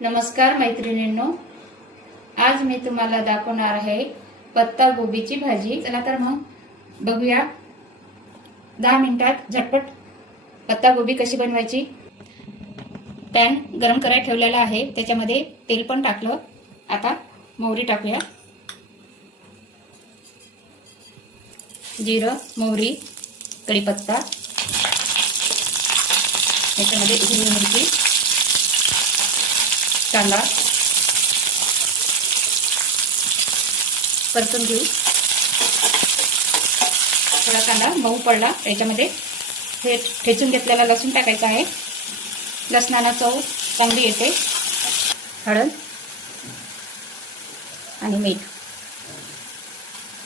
नमस्कार मैत्रिणींनो, आज मी तुम्हाला दाखवणार आहे पत्ता गोबीची भाजी। चला तर मग बघूया 10 मिनिटात झटपट पत्ता गोबी कशी बनवायची। पॅन गरम करायला ठेवलेला आहे, त्याच्यामध्ये तेल पण टाकलं। आता मोहरी टाकूया, जिरं, मोहरी, कढीपत्ता, त्याच्यामध्ये हिरवी मिरची, कांदा परतून घेऊ। थोडा कांदा मऊ पडला, त्याच्यामध्ये हे ठेचून घेतलेला लसूण टाकायचा आहे। लसणाला चव चांगली येते। हळद आणि मीठ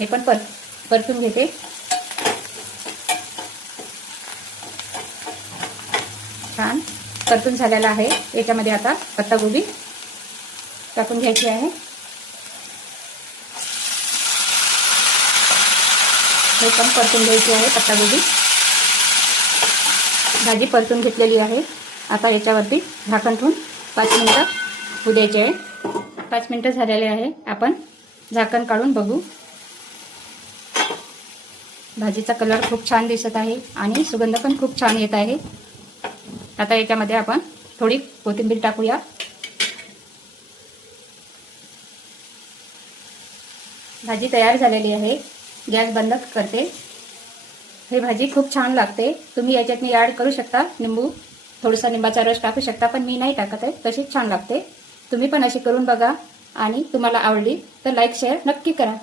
हे पण परतून घेते। छान परतून झालेला आहे। याच्यामध्ये आता पत्तागोबी टाकून घ्यायची आहे। हे पण परतून घ्यायची आहे पत्तागोबी। भाजी परतून घेतलेली आहे। आता याच्यावरती झाकण ठेवून 5 मिनिटं होऊ द्यायचे आहे। 5 मिनिटं झालेले आहे। आपण झाकण काढून बघू। भाजीचा कलर खूप छान दिसत आहे आणि सुगंध पण खूप छान येत आहे। आता याच्यामध्ये आपण थोडी कोथिंबीर टाकूया। भाजी तयार झालेली आहे। गॅस बंद करते। ही भाजी खूप छान लागते। तुम्ही याच्यात ॲड करू शकता लिंबू, थोडासा लिंबाचा रस टाकू शकता, पण मी नाही टाकत आहे। तशीच छान लागते। तुम्ही पण अशी करून बघा आणि तुम्हाला आवडली तर लाईक शेअर नक्की करा।